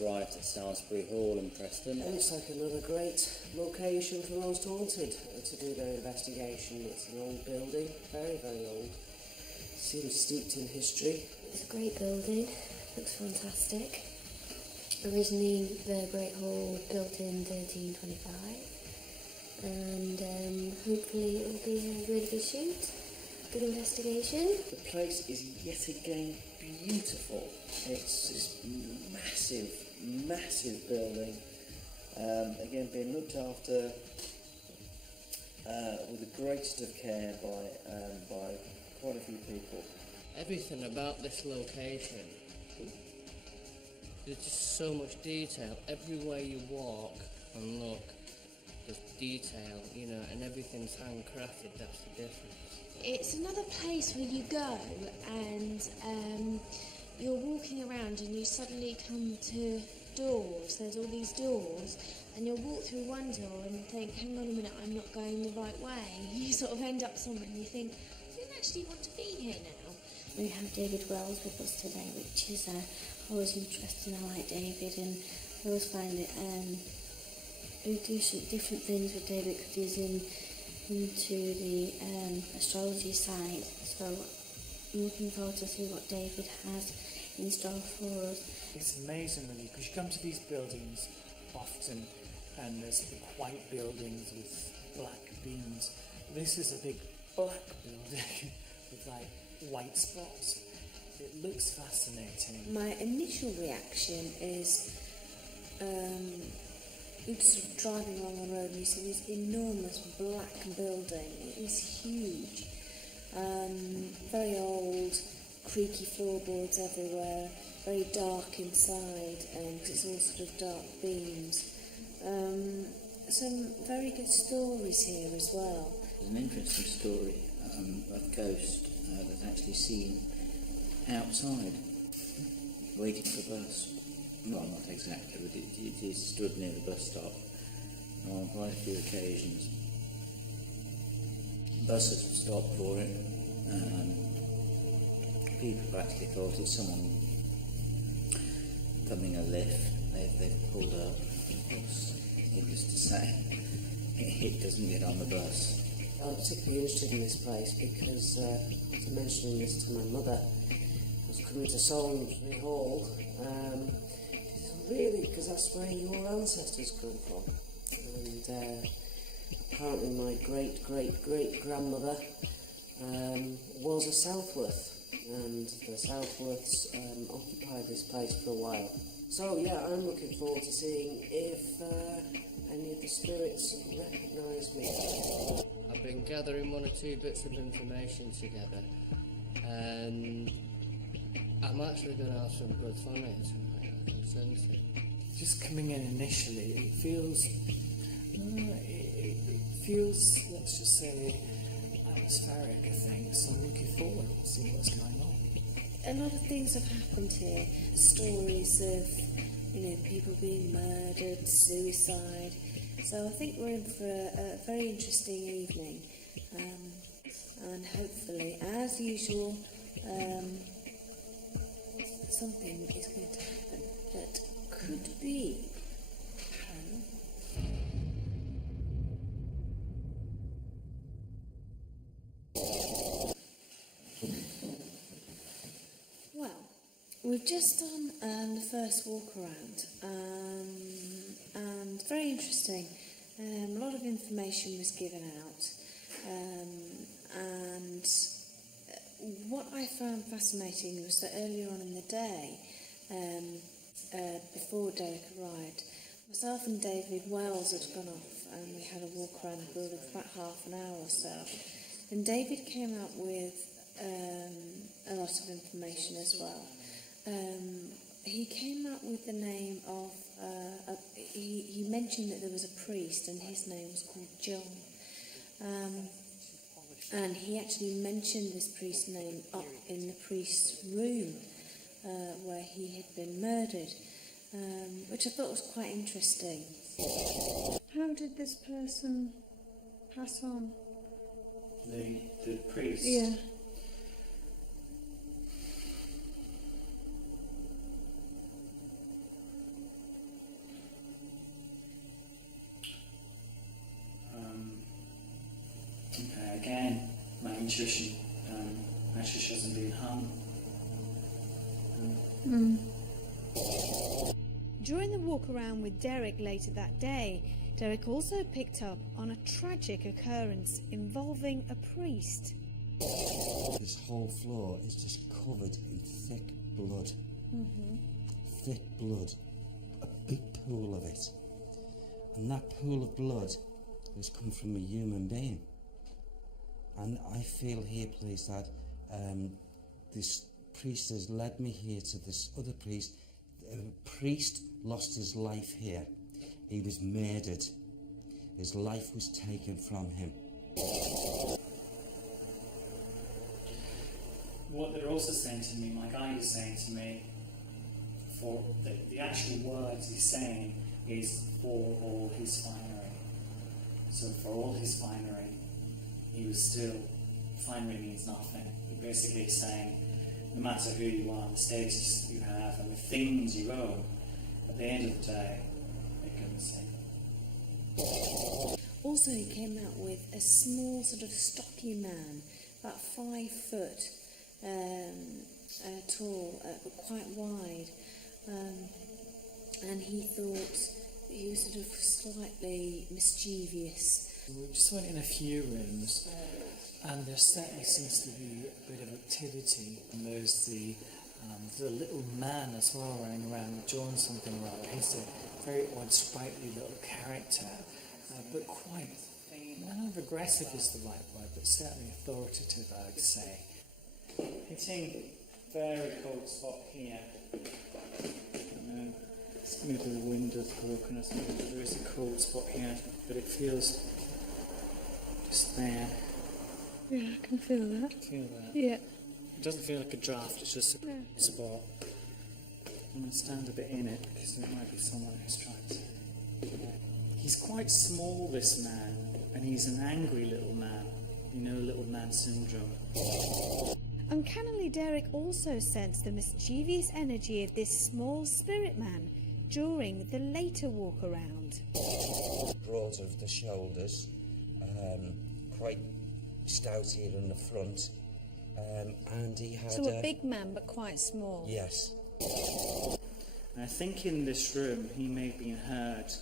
right at Salmesbury Hall in Preston. It looks like another great location for Most Haunted to do their investigation. It's an old building, very, very old. Seems steeped in history. It's a great building, looks fantastic. Originally the Great Hall built in 1325, and hopefully it will be a really good shoot, good investigation. The place is yet again beautiful. It's this massive, massive building, again being looked after with the greatest of care by quite a few people. Everything about this location, there's just so much detail. Everywhere you walk and look, there's detail, you know, and everything's handcrafted. That's the difference. It's another place where you go and you're walking around and you suddenly come to doors. There's all these doors, and you'll walk through one door and think, hang on a minute, I'm not going the right way. You sort of end up somewhere and you think, I don't actually want to be here now. We have David Wells with us today, which is always interesting. I like David, and I always find it we do some different things with David because he's into the astrology side. So I'm looking forward to see what David has in store for us. It's amazing really, because you come to these buildings often and there's the white buildings with black beams. This is a big black building with like white spots. It looks fascinating. My initial reaction is you're just driving along the road and you see this enormous black building. It is huge. Very old, creaky floorboards everywhere, very dark inside, because it's all sort of dark beams. Some very good stories here as well. There's an interesting story of a ghost that's actually seen outside, waiting for a bus. Well, not exactly, but it is stood near the bus stop on quite a few occasions. Buses have stopped for it. People have actually thought it's someone coming a lift. They've pulled up. Needless to say, it doesn't get on the bus. I'm particularly interested in this place because, after mentioning this to my mother, I was coming to Salmesbury Hall. Really, because that's where your ancestors come from. And apparently my great-great-great-grandmother was a Southworth, and the Southworths occupied this place for a while. So yeah, I'm looking forward to seeing if any of the spirits recognise me. I've been gathering one or two bits of information together, and I'm actually going to have some good fun here tonight. I can sense it. Just coming in initially, it feels, let's just say, atmospheric, I think. So I'm looking forward to see what's going on. A lot of things have happened here. Stories of, people being murdered, suicide. So I think we're in for a very interesting evening. And hopefully, as usual, something is going to happen that could be Well, we've just done the first walk around, and very interesting. A lot of information was given out, and what I found fascinating was that earlier on in the day, before Derek arrived, myself and David Wells had gone off and we had a walk around the building for about half an hour or so. And David came out with a lot of information as well. He came out with the name of, he mentioned that there was a priest and his name was called John. And he actually mentioned this priest's name up in the priest's room where he had been murdered, which I thought was quite interesting. How did this person pass on? The priest? Yeah. again, my intuition actually shows him being hung. During the walk around with Derek later that day, Derek also picked up on a tragic occurrence involving a priest. This whole floor is just covered in thick blood. Thick blood. A big pool of it. And that pool of blood has come from a human being. And I feel here, please, that this priest has led me here to this other priest. The priest lost his life here. He was murdered. His life was taken from him. What they're also saying to me, my guide is saying to me, for the actual words he's saying is for all his finery. So for all his finery, he was still, finery means nothing. He basically is saying, no matter who you are, the status you have, and the things you own, at the end of the day, they couldn't save it. Also, he came out with a small, sort of stocky man, about 5 foot tall, but quite wide. And he thought he was sort of slightly mischievous. We just went in a few rooms, and there certainly seems to be a bit of activity. And there's the little man as well running around doing something rather. He's a very odd, sprightly little character, but quite, I don't know if aggressive is the right word, but certainly authoritative, I would say. Hitting very cold spot here. Maybe the window's broken or something, but there is a cold spot here, but it feels just there. Yeah, I can feel that. Feel that? Yeah. It doesn't feel like a draft, it's just a spot. I'm going to stand a bit in it because there might be someone who's trying to. He's quite small, this man, and he's an angry little man. You know, little man syndrome. Uncannily, Derek also sensed the mischievous energy of this small spirit man during the later walk around. Broad of the shoulders, quite stout here in the front, and he had So a big man, but quite small. Yes. And I think in this room he may have been heard.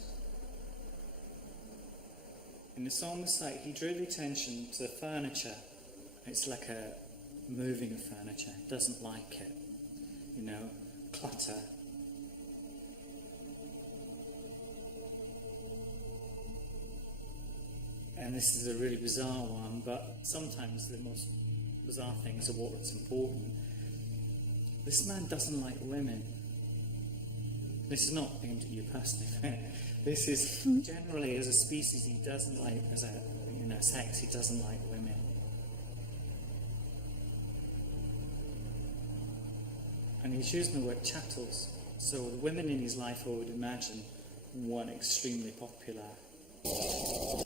And it's almost like he drew the attention to the furniture. It's like a moving of furniture. He doesn't like it. You know, clutter. And this is a really bizarre one, but sometimes the most bizarre things are what's important. This man doesn't like women. This is not aimed at you personally. This is generally, as a species, he doesn't like, as a sex, he doesn't like women. And he's using the word chattels. So the women in his life, I would imagine, weren't extremely popular.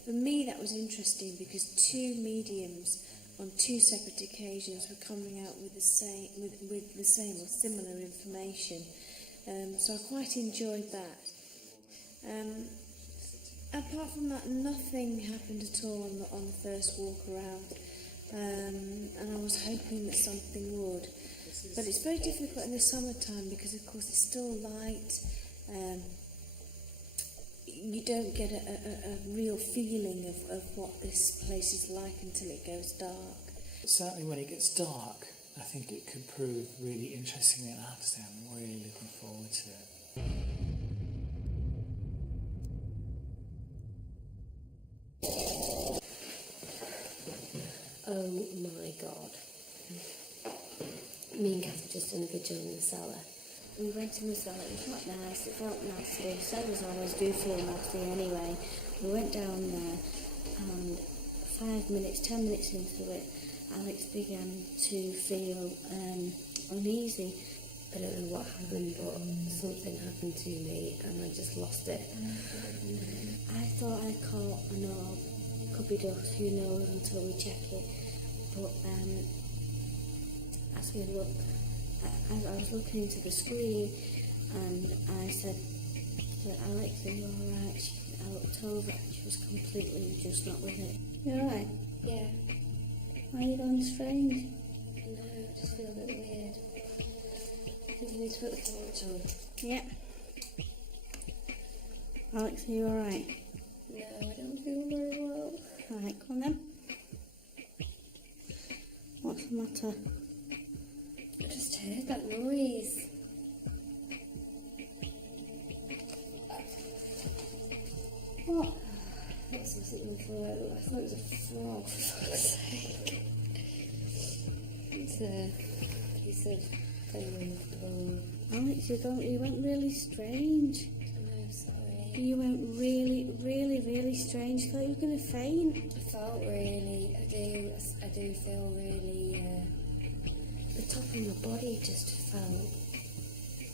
For me, that was interesting because 2 mediums on 2 separate occasions were coming out with the same, with the same or similar information. So I quite enjoyed that. Apart from that, nothing happened at all on the first walk around, and I was hoping that something would. But it's very difficult in the summertime because, of course, it's still light. You don't get a real feeling of what this place is like until it goes dark. Certainly when it gets dark, I think it could prove really interesting, and I have to say I'm really looking forward to it. Oh my God. Me and Kath just done a vigil in the cellar. We went in the cellar, it was not nice, it felt nasty. Cellars always do feel nasty anyway. We went down there and 5 minutes, 10 minutes into it, Alex began to feel uneasy. I don't know what happened, but something happened to me and I just lost it. I thought I caught an orb, could be dust, who knows until we check it. But as we look, as I was looking into the screen, and I said to Alex, "Are you alright?" I looked over and she was completely just not with it. You alright? Yeah. Why are you going strange? No, I just feel a bit weird. I think you need to put the torch on. Yep. Alex, are you alright? No, I don't feel very well. Alright, come on then. What's the matter? I just heard that noise. Oh, That's something for I thought it was a frog, for fuck's sake. It's a piece of thing with the bone. Alex, you went really strange. I'm sorry. You went really strange. I thought you were going to faint. I felt really, I do feel really, the top of my body just felt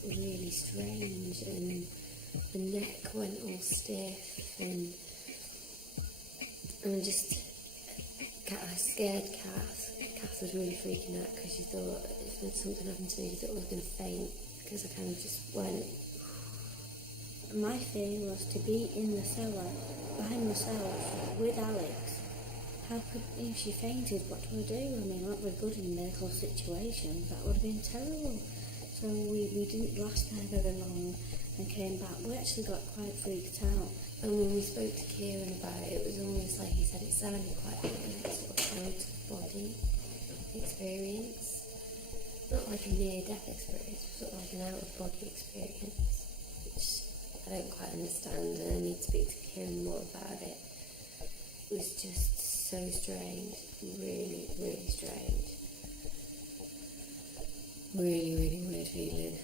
really strange, and the neck went all stiff, and I scared Kath. Kath was really freaking out because she thought if something happened to me, she thought I was going to faint, because I kind of just went. My fear was to be in the cellar by myself with Alex. How could, if she fainted, what do I do? I mean, not very good in a medical situation. That would have been terrible. So we didn't last there very long and came back. We actually got quite freaked out. And when we spoke to Kieran about it, it was almost like he said it sounded quite like a sort of out-of-body experience. Not like a near-death experience, but sort of like an out-of-body experience, which I don't quite understand, and I need to speak to Kieran more about it. It was just so strange, really strange. Really weird feeling.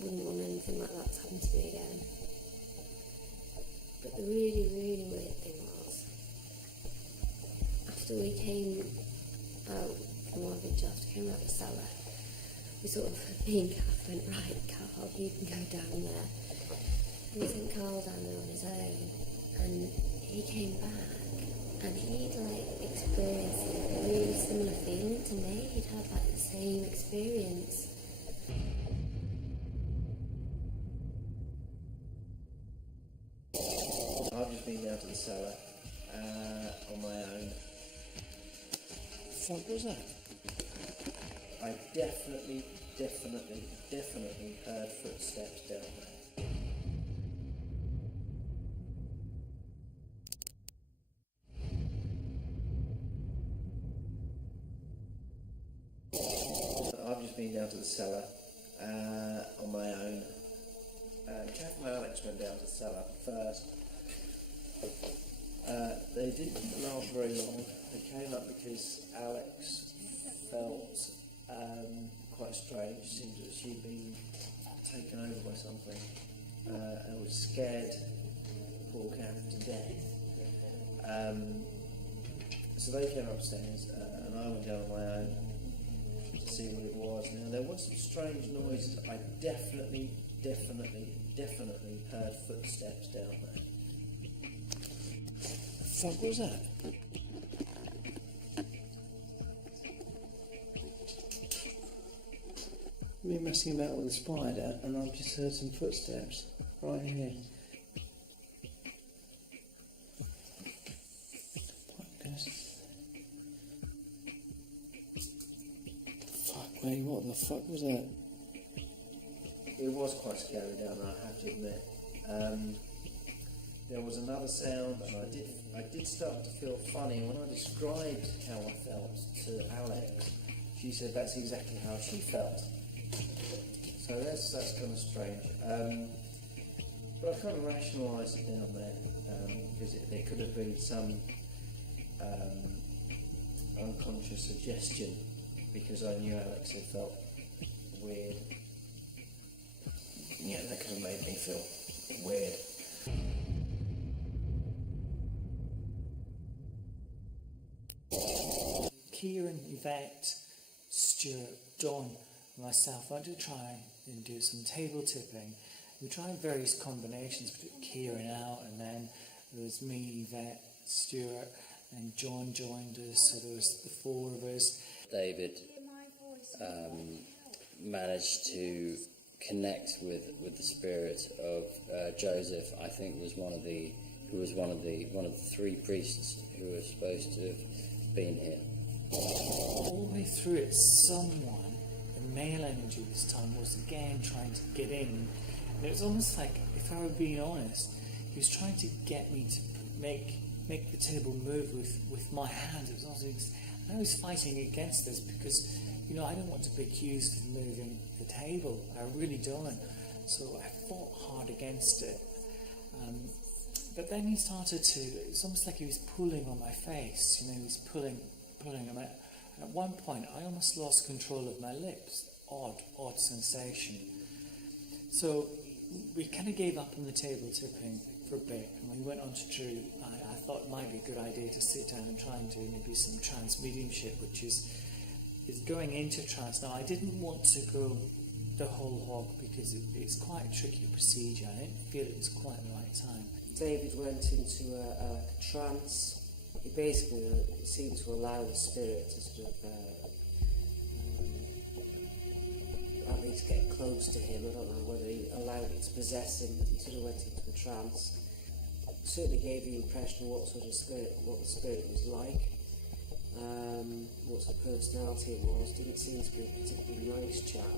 Wouldn't want anything like that to happen to me again. But the really weird thing was, after we came out from our vigil, after we came out of the cellar, we sort of, me and Kath went, right, Carl, you can go down there. And we sent Carl down there on his own, and he came back, and he'd experienced a really similar feeling to me. He'd had the same experience. I've just been down to the cellar on my own. What was that? I definitely heard footsteps down there. I've just been down to the cellar on my own. Kath and Alex went down to the cellar first. They didn't last very long. They came up because Alex felt quite strange. It seemed that she'd been taken over by something and was scared poor Kath to death. So they came upstairs and I went down on my own to see what it was. Now there was some strange noises. I definitely heard footsteps down there. What was that? I've been messing about with a spider and I've just heard some footsteps right here. What the fuck was that? It was quite scary down there, I have to admit. There was another sound, and I did start to feel funny. When I described how I felt to Alex, she said that's exactly how she felt. So that's kind of strange. But I kind of rationalised it down there, because there could have been some unconscious suggestion, because I knew Alex had felt weird. Yeah, that could have made me feel weird. Kieran, Yvette, Stuart, Dawn, and myself wanted to try and do some table tipping. We tried various combinations, we took Kieran out, and then there was me, Yvette, Stuart, and John joined us, so there was the four of us. David managed to connect with the spirit of Joseph. I think was one of the three priests who were supposed to have been here. All the way through it, someone, the male energy this time, was again trying to get in. And it was almost like, if I were being honest, he was trying to get me to make the table move with my hands. It was also, I was fighting against this because, you know, I don't want to be accused of moving the table. I really don't. So I fought hard against it. But then he started to, it's almost like he was pulling on my face, you know, he was pulling. And at one point, I almost lost control of my lips. Odd sensation. So we kind of gave up on the table tipping for a bit, and we went on to do, I thought it might be a good idea to sit down and try and do maybe some trance mediumship, which is going into trance. Now, I didn't want to go the whole hog because it's quite a tricky procedure. I didn't feel it was quite the right time. David went into a trance. He basically seemed to allow the spirit to sort of at least get close to him. I don't know whether he allowed it to possess him, but he sort of went into a trance. Certainly gave the impression of what the spirit was like, what sort of personality it was. Didn't seem to be a particularly nice chap.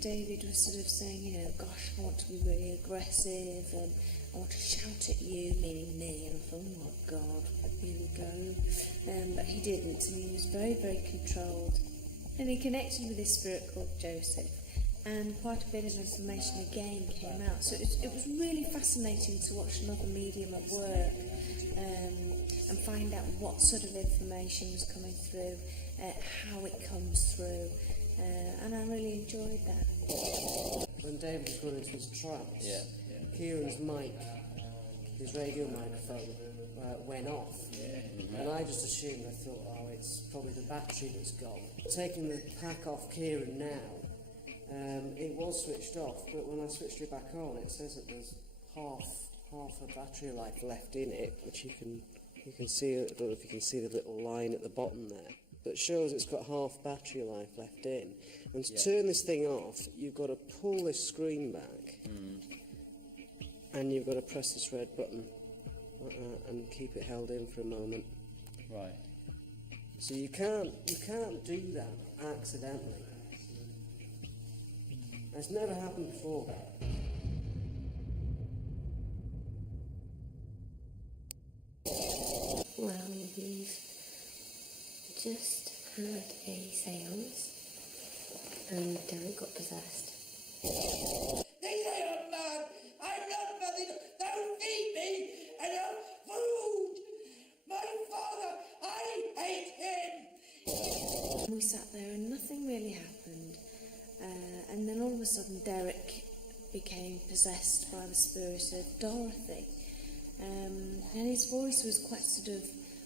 David was sort of saying, you know, gosh, I want to be really aggressive and I want to shout at you, meaning me. And I thought, oh my God, here we go. But he didn't, and he was very, very controlled. And he connected with this spirit called Joseph, and quite a bit of information again came out. So it was really fascinating to watch another medium at work and find out what sort of information was coming through, how it comes through, and I really enjoyed that. When David was going into his trance, Kieran's mic, his radio microphone, went off. And I just assumed, I thought, oh, it's probably the battery that's gone. Taking the pack off Kieran now, it was switched off, but when I switched it back on, it says that there's half a battery life left in it, which you can see. I don't know if you can see the little line at the bottom there, that shows it's got half battery life left in. And to turn this thing off, you've got to pull this screen back, and you've got to press this red button and keep it held in for a moment. Right. So you can't do that accidentally. It's never happened before. Well, we've just had a seance and Derek got possessed. They say I'm mad. I'm not nothing. Don't feed me enough food. My father, I hate him. We sat there and nothing really happened. And then all of a sudden Derek became possessed by the spirit of Dorothy. And his voice was quite sort of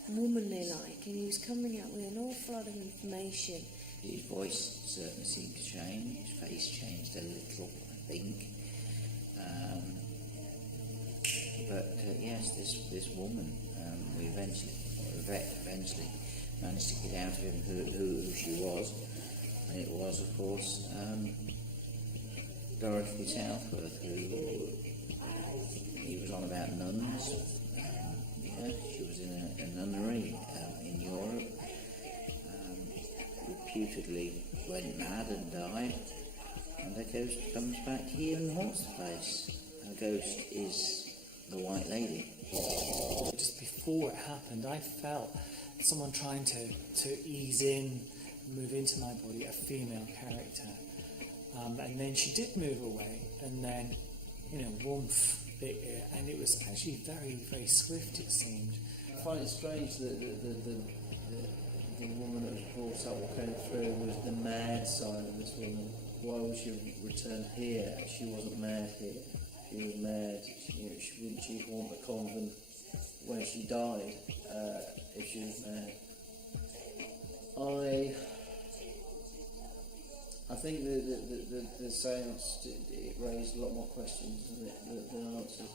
womanly-like, and he was coming out with an awful lot of information. His voice certainly seemed to change. His face changed a little, I think. Yes, this woman, we eventually managed to get out of him who she was. And it was, of course, Dorothy Southworth, who he was on about nuns. She was in a nunnery in Europe. Reputedly went mad and died. And the ghost comes back here and haunts the place. And the ghost is the White Lady. Just before it happened, I felt someone trying to ease in, move into my body, a female character. And then she did move away, and then, woof, and it was actually very, very swift, it seemed. I find it strange that the woman that was brought up, what came through, was the mad side of this woman. Why would she return here? She wasn't mad here. She was mad. She'd haunt the convent when she died, if she was mad. I think the seance, it raised a lot more questions than answers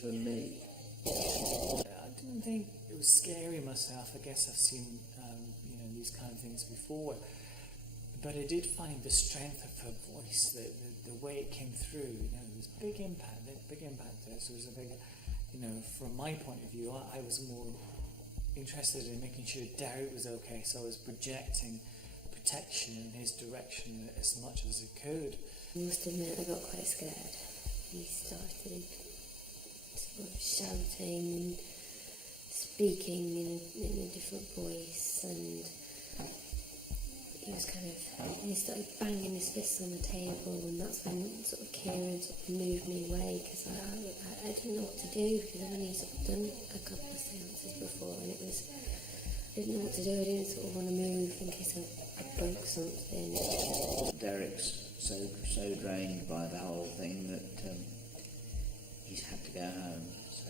for me. I didn't think it was scary myself. I guess I've seen these kind of things before, but I did find the strength of her voice, the way it came through. It was big impact there. So it was a big, from my point of view, I was more interested in making sure Derek was okay, so I was projecting protection in his direction as much as I could. I must admit, I got quite scared. He started sort of shouting and speaking in a different voice, and he started banging his fists on the table, and that's when sort of Kieran sort of moved me away, because I didn't know what to do, because I've only sort of done a couple of seances before, and I didn't know what to do. I didn't sort of want to move in case I broke something. Derek's so drained by the whole thing that he's had to go home, so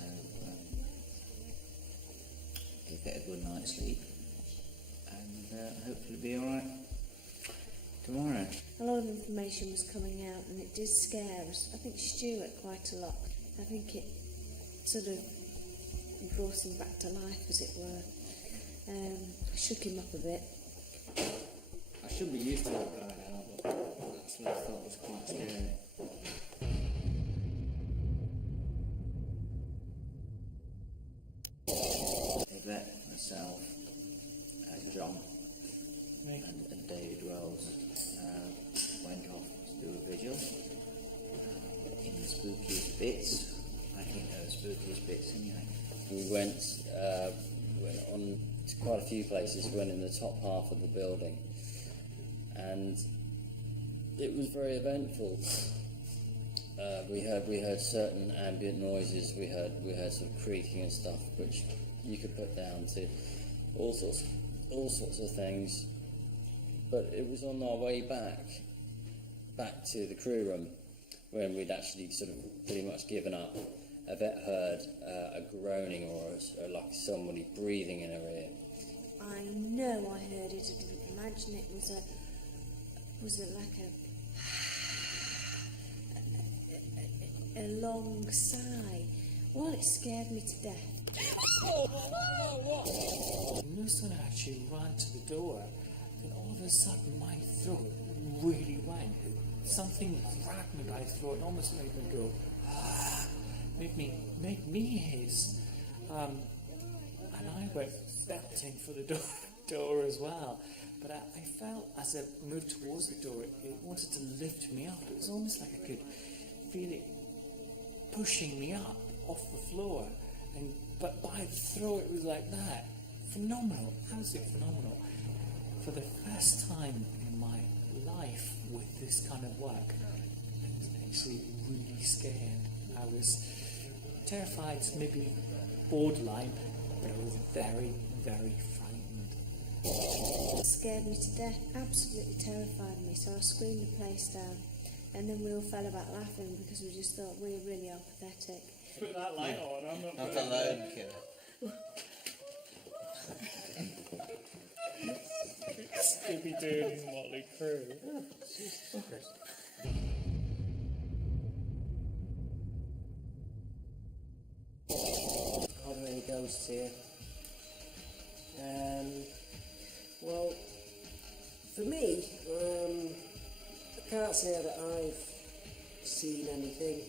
he'll get a good night's sleep and hopefully be alright tomorrow. A lot of information was coming out and it did scare us. I think Stuart quite a lot. I think it sort of brought him back to life, as it were. Shook him up a bit. I should be used to it by now, but that's what I thought was quite scary. Yvette, myself, John and David Wells went off to do a vigil in the spookiest bits. I think they were spookiest bits anyway. We went on to quite a few places. We went in the top half of the building, and it was very eventful. We heard certain ambient noises. We heard sort of creaking and stuff, which you could put down to all sorts of things. But it was on our way back to the crew room, when we'd actually sort of pretty much given up. Yvette heard a groaning or like somebody breathing in her ear. I know I heard it. I didn't imagine it was like a long sigh. Well, it scared me to death. No sooner had she run to the door than all of a sudden my throat really went. Something grabbed me by the throat and almost made me go, made me hiss. And I went belting for the door as well. But I felt as I moved towards the door, it wanted to lift me up. It was almost like I could feel it pushing me up off the floor. But by the throat, it was like that. Phenomenal, absolutely phenomenal. For the first time in my life with this kind of work, I was actually really scared. I was terrified, maybe borderline, but I was very, very frightened. It scared me to death, absolutely terrified me, so I screamed the place down, and then we all fell about laughing because we just thought we really are pathetic. Put that light on, I'm not alone, killer. Scooby-Doo and his motley crew. Are there any ghosts here? Well, for me, I can't say that I've seen anything,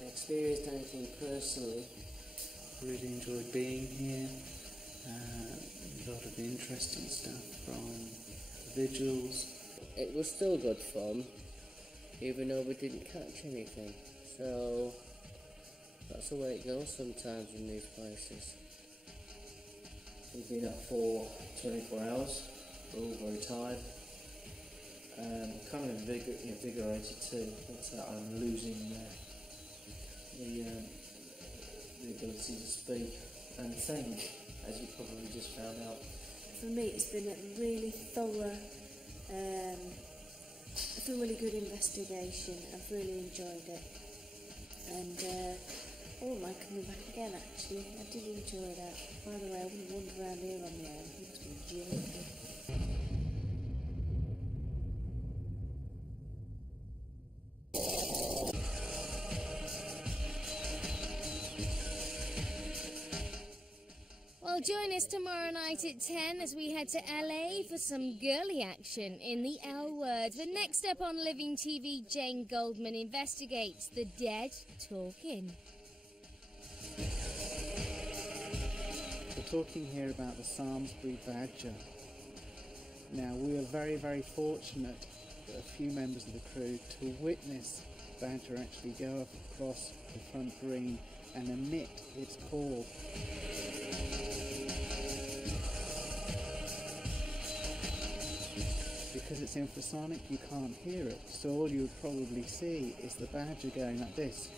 I experienced anything personally. Really enjoyed being here. A lot of interesting stuff from vigils. It was still good fun, even though we didn't catch anything. So that's the way it goes sometimes in these places. We've been up for 24 hours. We're all very tired. Kind of invigorated too, but I'm losing the ability to speak and think, as you probably just found out. For me, it's been a really thorough, thoroughly good investigation. I've really enjoyed it, and I wouldn't mind coming back again. Actually, I did enjoy that. By the way, I wouldn't wander around here on my own. It must be enjoyable. Well, join us tomorrow night at 10 as we head to LA for some girly action in the L Word. But next up on Living TV, Jane Goldman investigates the dead talking. talking here about the Salmesbury badger. Now, we are very, very fortunate, a few members of the crew, to witness badger actually go across the front green and emit its call. Because it's infrasonic, you can't hear it, so all you would probably see is the badger going like this.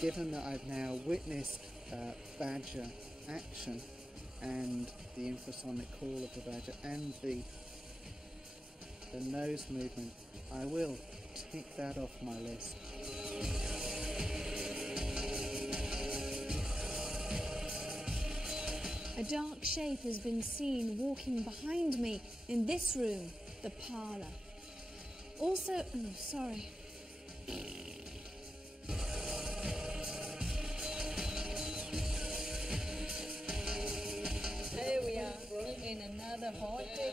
Given that I've now witnessed badger action and the infrasonic call of the badger and the nose movement, I will tick that off my list. A dark shape has been seen walking behind me in this room, the parlour. Also, oh, sorry. Here we are in another hot day.